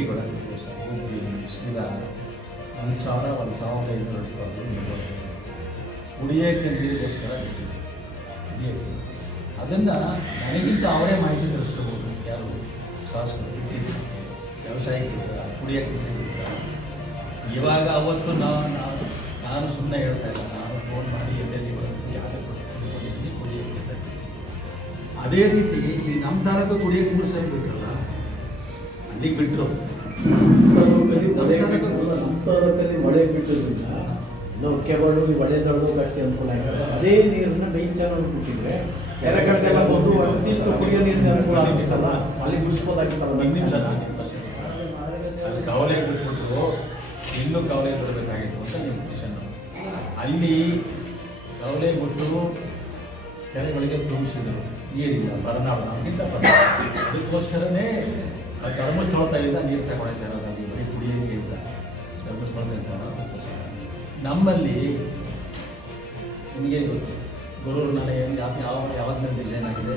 ತೊಟ್ಟಿಗಳಾಗಿದೆ sir, ಗುಬ್ಬಿ ಸೀದಾ 1,000 1,500 ರೂಪಾಯಿ ಕುಡಿಯೋಕ್ಕೆ ನೀರಿಗೋಸ್ಕರ ಕುಡಿಯೋಕ್ಕೆ. ಅದನ್ನು ನನಗಿಂತ ಅವರೇ ಮಾಹಿತಿ ತಿಳಿಸ್ಕೋಬೋದು, ಯಾರು ಶಾಸಕರು ಬಿಟ್ಟಿದ್ದು ವ್ಯವಸಾಯಕ್ಕೆ ಕುಡಿಯೋಕ್ಕೆ ಬಿಟ್ಟಿದ್ದ. ಇವಾಗ ಅವತ್ತು ನಾನು ಸುಮ್ಮನೆ ಹೇಳ್ತಾ ಇಲ್ಲ, ನಾನು ಫೋನ್ ಮಾಡಿ ಎಲ್ಲೆಲ್ಲಿ ಬರೋದು ಯಾವುದಕ್ಕೆ ಕುಡಿಯೋಕ್ಕೆ. ಅದೇ ರೀತಿ ಈ ನಮ್ಮ ತಾಲೂಕು ಕುಡಿಯೋಕ್ಕೆ 3 ಸರಿ ಬಿಟ್ಟರಲ್ಲ, ಅಲ್ಲಿಗೆ ಬಿಟ್ಟರು. ನಮ್ಮ ತಾಲೂಕಲ್ಲಿ ಮಳೆ ಬಿಟ್ಟೋದ್ರಿಂದ ನಾವು ಕೆರಳು ಹೊಳೆ ತಗೊಳ್ಳೋಕೆ ಅಷ್ಟೇ ಅನುಕೂಲ ಆಗಿರೋದು. ಅದೇ ನೀರನ್ನ ಮೇನ್ ಚಾನಲ್ ಬಿಟ್ಟಿದ್ರೆ ಕೆರೆಗಳಿಗೆಲ್ಲ ಬಂದು ಅಷ್ಟಿಷ್ಟು ಕುಡಿಯೋ ನೀರಿನ ಅನುಕೂಲ ಆಗಿತ್ತಲ್ಲ, ಅಲ್ಲಿ ಬಿಡಿಸ್ಬೋದಾಗಿತ್ತಲ್ಲ. ಅಲ್ಲಿ ಕವಲೆ ಬಿಟ್ಬಿಟ್ರು, ಇನ್ನೂ ಕವಲೆ ಬಿಡಬೇಕಾಗಿತ್ತು ಅಂತ ನಿಮ್ಮ ಮಿಷನ್. ಅಲ್ಲಿ ಕವಲೆ ಬಿಟ್ಟು ಕೆರೆಗಳಿಗೆ ತುಂಬಿಸಿದ್ರು, ನೀರಿಲ್ಲ, ಬರನಾಡು ನಮಗಿಂತ ಅದಕ್ಕೋಸ್ಕರನೇ ಧರ್ಮಸ್ಥಳದಿಂದ ನೀರು ತಗೊಳ್ತಾ ಇರೋದು. ಅಲ್ಲಿ ಬರೀ ಕುಡಿಯೋಕ್ಕೆ ಇಲ್ಲ, ಧರ್ಮಸ್ಥಳದಿಂದ. ನಮ್ಮಲ್ಲಿ ನಿಮಗೆ ಗೊತ್ತು, ಗೊರೂರು ನಾಲೆ ಯಾವಾಗ ಮೇಲೆ ಡಿಸೈನ್ ಆಗಿದೆ.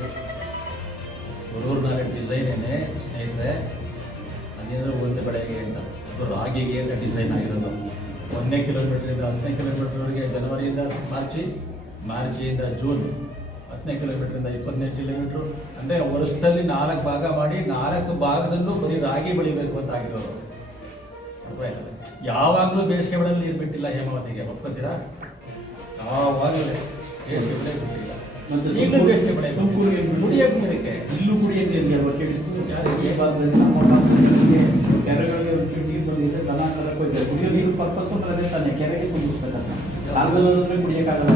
ಗೊರೂರು ನಾಲೆ ಡಿಸೈನೇ ಸ್ನೇಹಿತರೆ, ಅದೇನಾದರೂ ಒಂದು ಬೆಳೆಗೆ ಅಂತ, ಅದು ರಾಗಿಗೆ ಅಂತ ಡಿಸೈನ್ ಆಗಿರೋದು. 1 ಕಿಲೋಮೀಟ್ರಿಂದ 10 ಕಿಲೋಮೀಟರ್ವರೆಗೆ ಜನವರಿಯಿಂದ ಮಾರ್ಚಿಂದ ಜೂನ್ 10 ಕಿಲೋಮೀಟ್ರಿಂದ 25 ಕಿಲೋಮೀಟ್ರು. ಅಂದರೆ ವರ್ಷದಲ್ಲಿ 4 ಭಾಗ ಮಾಡಿ 4 ಭಾಗದಲ್ಲೂ ಬರೀ ರಾಗಿ ಬೆಳಿಬೇಕು ಅಂತ ಆಗಿರೋರು. ಅರ್ಥ ಇಲ್ಲ, ಯಾವಾಗಲೂ ಬೇಸಿಗೆ ಬೆಳೆಯಲ್ಲಿ ನೀರು ಬಿಟ್ಟಿಲ್ಲ ಹೇಮಾವತಿಗೆ, ಒಪ್ಕೋತೀರಾ? ಯಾವಾಗಲೂ ಬೇಸಿಗೆ ಬೆಳೆ ಬಿಟ್ಟಿಲ್ಲ. ಈಗಲೂ ಬೇಸಿಗೆ ಬೆಳೆ ಕುಡಿಯೋಕ್ಕೆ ನೀರಕ್ಕೆ, ಇಲ್ಲೂ ಕುಡಿಯೋಕ್ಕೆ ಕೆರೆಗಳಿಗೆ ನೀರು ಬಂದಿದ್ರೆ ದನ ಕರಕ್ಕೆ ಹೋಗ್ತಾರೆ. ಕುಡಿಯೋ ನೀರು ಪರ್ಪಸ್ ಅಂದ್ರೆ ತಾನೆ ಕೆರೆಗೆ ತುಂಬಿಸ್ಬೇಕಂತ. ಕಾಲುವೆ ಕುಡಿಯೋಕ್ಕಾಗಲ್ಲ.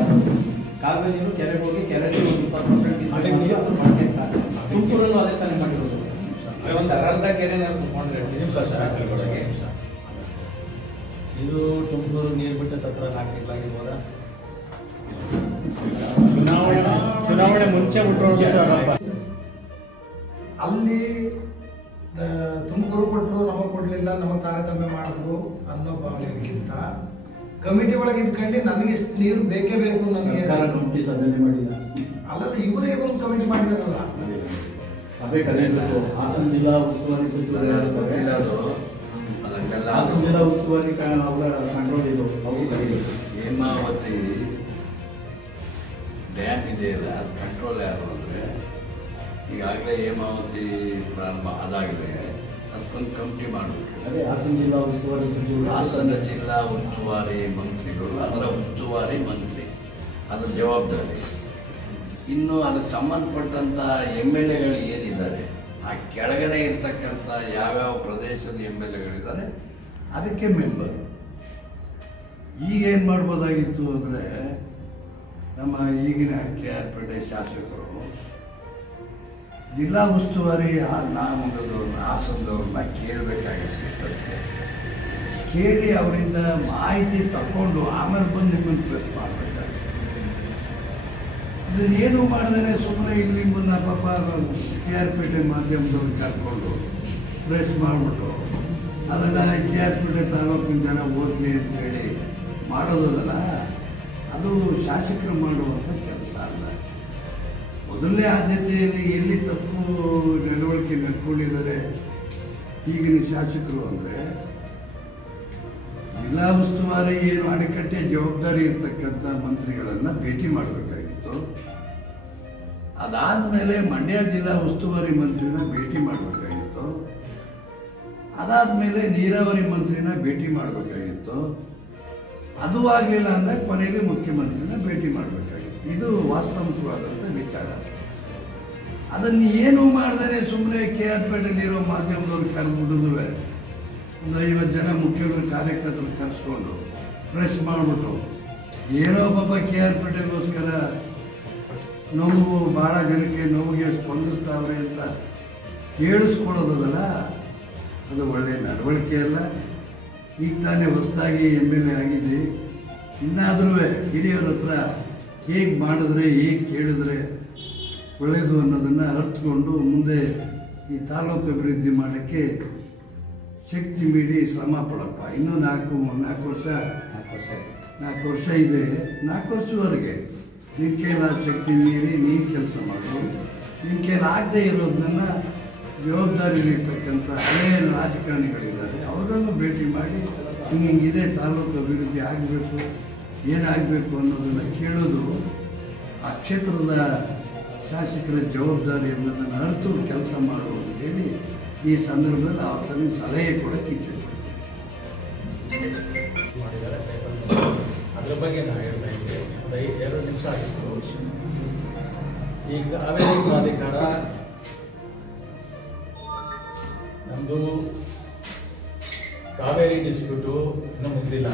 ಕಾಲುವೆ ನೀರು ಕೆರೆಗೆ ಹೋಗಿ ಕೆರೆಗೆ 20% ನೀರು ಮಾಡ್ಬೇಕು ಸಾಕು. ತುಮಕೂರಲ್ಲೂ ಅದೇ ತಾನೇ ಮಾಡಿರೋದು. ಒಂದು ಅರ್ಧ ಕೆರೆ ತುಂಬಿಕೊಂಡ್ರೆ ಇದು ತುಮಕೂರು ನೀರು ಬಿಟ್ಟ ತತ್ರ 4 ತಿಂಗಳಾಗಿರ್ಬೋದಾ? ಚುನಾವಣೆ ಮುಂಚೆ ಅಲ್ಲಿ ತುಮಕೂರು ಕೊಟ್ಟರು, ನಮಗೆ ಕೊಡಲಿಲ್ಲ, ನಮಗೆ ತಾರತಮ್ಯ ಮಾಡಿದ್ರು ಅನ್ನೋ ಭಾವನೆಗಿಂತ ಕಮಿಟಿ ಒಳಗೆ ಇದ್ಕೊಂಡು ನನಗೆ ನೀರು ಬೇಕೇ ಬೇಕು, ನನಗೆ ಕಮಿಟಿ ಸಭೆ ಮಾಡಿಲ್ಲ. ಅಲ್ಲದ ಇವರೇ ಒಂದು ಕಮಿಟಿ ಮಾಡಿದಾರಲ್ಲ, ಸಭೆ ಕರೆಯಬೇಕು. ಹಾಸನ ಜಿಲ್ಲಾ ಉಸ್ತುವಾರಿ ಸಚಿವರು ಹಾಸನ ಜಿಲ್ಲಾ ಉಸ್ತುವಾರಿ ಅವರ ಕಂಟ್ರೋಲ್ ಇದು, ಅವರು ಕರೀಬೇಕು. ಹೇಮಾವತಿ ಡ್ಯಾಮ್ ಇದೆಯಲ್ಲ, ಕಂಟ್ರೋಲ್ ಯಾರು ಅಂದರೆ ಈಗಾಗಲೇ ಹೇಮಾವತಿ ಪ್ರಾರಂಭ ಆದಾಗಲೇ ಅದಕ್ಕೊಂದು ಕಮಿಟಿ ಮಾಡಬೇಕು. ಅದೇ ಹಾಸನ ಜಿಲ್ಲಾ ಉಸ್ತುವಾರಿ ಸಚಿವರು, ಹಾಸನ ಜಿಲ್ಲಾ ಉಸ್ತುವಾರಿ ಮಂತ್ರಿಗಳು, ಅದರ ಉಸ್ತುವಾರಿ ಮಂತ್ರಿ, ಅದರ ಜವಾಬ್ದಾರಿ. ಇನ್ನು ಅದಕ್ಕೆ ಸಂಬಂಧಪಟ್ಟಂಥ MLAಗಳು ಏನಿದ್ದಾರೆ, ಆ ಕೆಳಗಡೆ ಇರ್ತಕ್ಕಂಥ ಯಾವ್ಯಾವ ಪ್ರದೇಶದ MLAಗಳಿದ್ದಾರೆ ಅದಕ್ಕೆ ಮೆಂಬರ್. ಈಗೇನು ಮಾಡ್ಬೋದಾಗಿತ್ತು ಅಂದರೆ, ನಮ್ಮ ಈಗಿನ KR ಶಾಸಕರು ಜಿಲ್ಲಾ ಉಸ್ತುವಾರಿ ನಾಮದವ್ರನ್ನ, ಹಾಸನದವ್ರನ್ನ ಕೇಳಬೇಕಾಗಿತ್ತು. ಕೇಳಿ ಅವರಿಂದ ಮಾಹಿತಿ ತಗೊಂಡು ಆಮೇಲೆ ಬಂದು ನಿಮ್ಮನ್ನು ಪ್ರೆಸ್ ಮಾಡಬೇಕಾಗಿತ್ತು. ಇದನ್ನೇನು ಮಾಡಿದರೆ ಸುಮ್ಮನೆ ಇಲ್ಲಿ ಮುನ್ನ ಪಾಪ KR ಮಾಧ್ಯಮದವ್ರು ಕರ್ಕೊಂಡು ಪ್ರೆಸ್ ಮಾಡಿಬಿಟ್ಟು ಅದೆಲ್ಲ KR ತಾಲೂಕಿನ ಜನ ಓದಲಿ ಅಂತೇಳಿ ಮಾಡೋದಲ್ಲ, ಅದು ಶಾಸಕರು ಮಾಡುವಂಥ ಕೆಲಸ ಅಲ್ಲ. ಮೊದಲನೇ ಆದ್ಯತೆಯಲ್ಲಿ ಎಲ್ಲಿ ತಪ್ಪು ನಡವಳಿಕೆ ನಡ್ಕೊಂಡಿದ್ದಾರೆ ಈಗಿನ ಶಾಸಕರು ಅಂದರೆ, ಜಿಲ್ಲಾ ಉಸ್ತುವಾರಿ ಏನು ಅಣೆಕಟ್ಟೆ ಜವಾಬ್ದಾರಿ ಇರ್ತಕ್ಕಂಥ ಮಂತ್ರಿಗಳನ್ನು ಭೇಟಿ ಮಾಡಬೇಕಾಗಿತ್ತು. ಅದಾದಮೇಲೆ ಮಂಡ್ಯ ಜಿಲ್ಲಾ ಉಸ್ತುವಾರಿ ಮಂತ್ರಿನ ಭೇಟಿ ಮಾಡಬೇಕಾಗಿತ್ತು. ಅದಾದಮೇಲೆ ನೀರಾವರಿ ಮಂತ್ರಿನ ಭೇಟಿ ಮಾಡಬೇಕಾಗಿತ್ತು. ಅದು ಆಗಲಿಲ್ಲ ಅಂದರೆ ಕೊನೆಯಲ್ಲಿ ಮುಖ್ಯಮಂತ್ರಿನ ಭೇಟಿ ಮಾಡಬೇಕಾಗಿತ್ತು. ಇದು ವಾಸ್ತವಿಕವಾದಂಥ ವಿಚಾರ. ಅದನ್ನು ಏನು ಮಾಡಿದರೆ ಸುಮ್ಮನೆ KR ಮಾಧ್ಯಮದವ್ರು ಕರೆದ್ಬಿಡುದುವೆ, ಒಂದು 50 ಜನ ಮುಖ್ಯರು ಕಾರ್ಯಕರ್ತರು ಕರೆಸ್ಕೊಂಡು ಪ್ರೆಸ್ ಮಾಡಿಬಿಟ್ಟು ಏನೋ ಪಾಪ KR ನೋವು ಭಾಳ ಜನಕ್ಕೆ ನೋವಿಗೆ ಸ್ಪಂದಿಸ್ತಾವ್ರೆ ಅಂತ ಹೇಳಿಸ್ಕೊಡೋದಲ್ಲ, ಅದು ಒಳ್ಳೆಯ ನಡವಳಿಕೆ ಅಲ್ಲ. ಈಗ ತಾನೇ ಹೊಸದಾಗಿ MLA ಆಗಿದೆ, ಇನ್ನಾದರೂ ಹಿರಿಯರ ಹತ್ರ ಹೇಗೆ ಮಾಡಿದ್ರೆ, ಹೇಗೆ ಕೇಳಿದ್ರೆ ಒಳ್ಳೆಯದು ಅನ್ನೋದನ್ನು ಅರ್ಥಕೊಂಡು ಮುಂದೆ ಈ ತಾಲೂಕು ಅಭಿವೃದ್ಧಿ ಮಾಡೋಕ್ಕೆ ಶಕ್ತಿ ಮೀರಿ ಶ್ರಮ ಪಡಪ್ಪ. ಇನ್ನೂ 4 ವರ್ಷ ಇದೆ. 4 ವರ್ಷದವರೆಗೆ ನಿನ್ನ ಕೈಲಾದ ಶಕ್ತಿ ಮೀರಿ ನೀನು ಕೆಲಸ ಮಾಡು. ನಿನ್ನ ಕೈಲಾಗದೇ ಇರೋದನ್ನ ಜವಾಬ್ದಾರಿಯಲ್ಲಿರ್ತಕ್ಕಂಥ ಹಳೆಯ ರಾಜಕಾರಣಿಗಳಿದ್ದಾರೆ ಅವರನ್ನು ಭೇಟಿ ಮಾಡಿ ಹಿಂಗಿದೆ ತಾಲೂಕು ಅಭಿವೃದ್ಧಿ ಆಗಬೇಕು, ಏನಾಗಬೇಕು ಅನ್ನೋದನ್ನು ಕೇಳೋದು ಆ ಕ್ಷೇತ್ರದ ಶಾಸಕರ ಜವಾಬ್ದಾರಿ ಅನ್ನೋದನ್ನು ಅರಿತು ಕೆಲಸ ಮಾಡುವುದು ಹೇಳಿ ಈ ಸಂದರ್ಭದಲ್ಲಿ ಅವರ ಸಲಹೆ ಕೂಡ ಕಿಚ್ಚಿದೆ. ಮಾಡಿದ್ದಾರೆ ಅದ್ರ ಬಗ್ಗೆ ನಾನು ಹೇಳ್ತಾ ಇದ್ದೆ. ಒಂದು 2 ನಿಮಿಷ ಆಗಿತ್ತು. ಈ ಕಾವೇರಿ ಪ್ರಾಧಿಕಾರ ನಮ್ಮದು ಕಾವೇರಿ ಡಿಸ್ಪ್ಯೂಟು ಇನ್ನೂ ಮುಗಿದಿಲ್ಲ.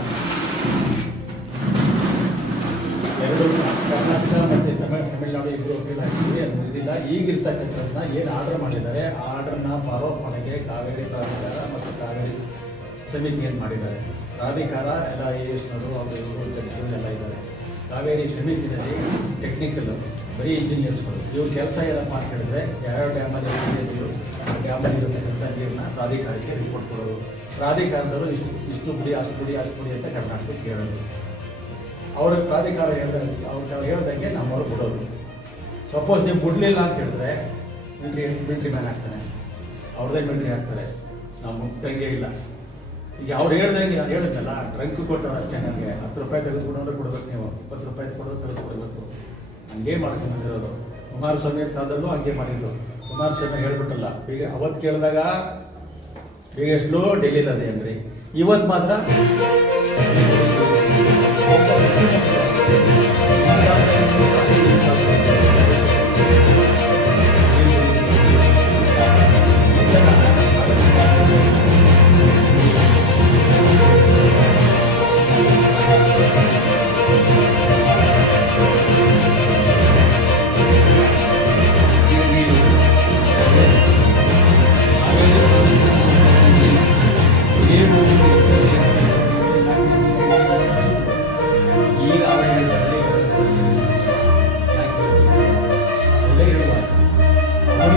2 ಕರ್ನಾಟಕ ಮತ್ತು ತಮಿಳುನಾಡು ಇಬ್ಬರು ಅಪೀಲ್ ಹಾಕಿದ್ವಿ, ಅದು ಮುಗಿದಿಲ್ಲ. ಈಗಿರ್ತಕ್ಕಂಥದ್ದನ್ನ ಏನು ಆರ್ಡರ್ ಮಾಡಿದ್ದಾರೆ ಆ ಆರ್ಡರ್ನ ಫಾಲೋಅಪ್ ಮಾಡೋಕ್ಕೆ ಕಾವೇರಿ ಪ್ರಾಧಿಕಾರ ಮತ್ತು ಕಾವೇರಿ ಸಮಿತಿ ಏನು ಮಾಡಿದ್ದಾರೆ. ಪ್ರಾಧಿಕಾರ ಎಲ್ಲ ASನವರು ಅವರು ಇವರು ಜಡ್ಜ್ಗಳು ಎಲ್ಲ ಇದ್ದಾರೆ. ಕಾವೇರಿ ಸಮಿತಿನಲ್ಲಿ ಟೆಕ್ನಿಕಲ್ ಬರೀ ಇಂಜಿನಿಯರ್ಸ್ಗಳು ಇವ್ರ ಕೆಲಸ ಏನಪ್ಪ ಅಂತ ಹೇಳಿದ್ರೆ ಯಾವ್ಯಾವ ಡ್ಯಾಮಲ್ಲಿ ನೀರು ಡ್ಯಾಮಲ್ಲಿ ಇರತಕ್ಕಂಥ ನೀರನ್ನ ಪ್ರಾಧಿಕಾರಕ್ಕೆ ರಿಪೋರ್ಟ್ ಕೊಡೋದು. ಪ್ರಾಧಿಕಾರದವರು ಇಷ್ಟು ಬಿಡಿ ಅಷ್ಟು ಬಿಡಿ ಅಷ್ಟು ಬಿಡಿ ಅಂತ ಕರ್ನಾಟಕಕ್ಕೆ ಹೇಳೋದು. ಅವ್ರಿಗೆ ಪ್ರಾಧಿಕಾರ ಅವ್ರು ಹೇಳ್ದಂಗೆ ನಮ್ಮವ್ರು ಬಿಡೋದು. ಸಪೋಸ್ ನೀವು ಬಿಡಲಿಲ್ಲ ಅಂತ ಹೇಳಿದ್ರೆ ಮಿಲ್ಟ್ರಿ ಮ್ಯಾನ್ ಆಗ್ತಾನೆ, ಅವ್ರದ್ದೇ ಮಿಲ್ಟ್ರಿ ಆಗ್ತಾರೆ. ನಾವು ಮುಕ್ತಂಗೆ ಇಲ್ಲ. ಈಗ ಅವ್ರು ಹೇಳ್ದಂಗೆ ನಾನು ಹೇಳಿದ್ನಲ್ಲ, ಟ್ರಂಕ್ ಕೊಟ್ಟವ್ರು ಅಷ್ಟೇ. ನನಗೆ 10 ರೂಪಾಯಿ ತೆಗೆದುಕೊಂಡ್ರೆ ಕೊಡ್ಬೇಕು, ನೀವು 20 ರೂಪಾಯಿ ಕೊಡೋದು ತೆಗೆದುಕೊಡ್ಬೇಕು. ಹಂಗೆ ಮಾಡ್ಕೊಂಡಿರೋದು. ಕುಮಾರಸ್ವಾಮಿ ಕಾಲದಲ್ಲೂ ಹಂಗೆ ಮಾಡಿದ್ರು. ಕುಮಾರಸ್ವಾಮಿ ಹೇಳ್ಬಿಟ್ಟಲ್ಲ, ಈಗ ಅವತ್ತು ಕೇಳಿದಾಗ ಬೇಗಷ್ಟು ಡೆಲ್ಲಿಲಿ ಅದೇ ಅಂದ್ರಿ, ಇವತ್ತು ಮಾತ್ರ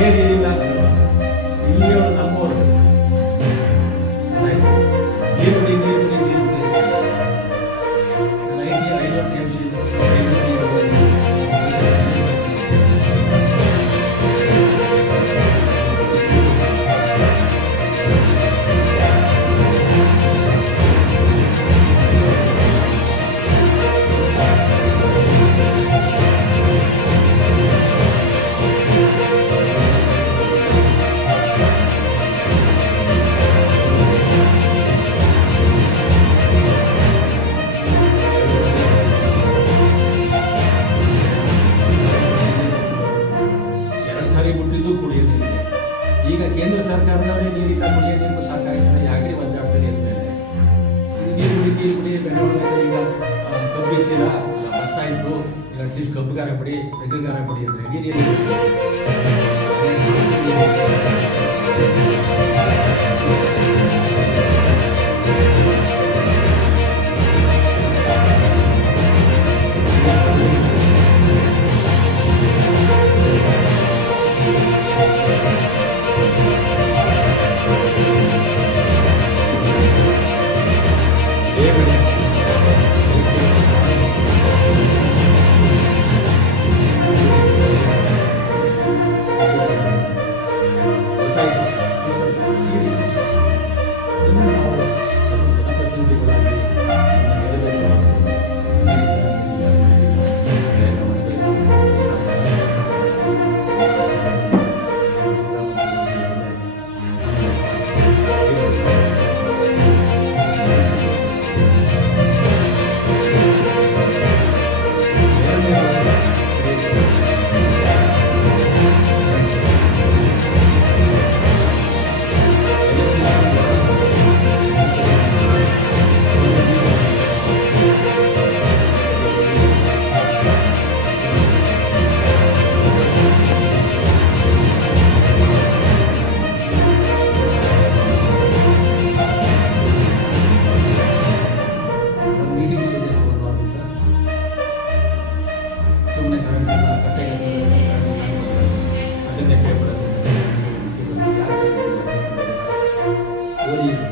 ಏನಿಲ್ಲ. ಇಲ್ಲಿಯವರು ನಮ್ಮವರು ನೀರು ಬಿಡಿ ನೀರು ಬಿಡಿ ನೀರು ಬಿಡಿ 5 TMC ಈಗ ಕೇಂದ್ರ ಸರ್ಕಾರದಲ್ಲೇ ನೀರಿಲ್ಲ, ಕುಡಿಯೋ ನೀರು ಸಾಕಾಗ್ತದೆ, ಯಾಕೆ ಒದ್ದಾಡ್ತದೆ ಅಂತ ಹೇಳಿ ನೀರು ಬಿಡಿ ಬೆಂಗಳೂರಲ್ಲಿ ಈಗ ಕಬ್ಬು ಇರ್ತೀರಾ ಬರ್ತಾ ಇತ್ತು. ಈಗ ಅಟ್ಲೀಸ್ಟ್ ಕಬ್ಬುಗಾರ ಬಿಡಿ, ತೆಂಗಿನಗಾರ ಬಿಡಿ ಅಂದರೆ ನೀರು ಓದಿ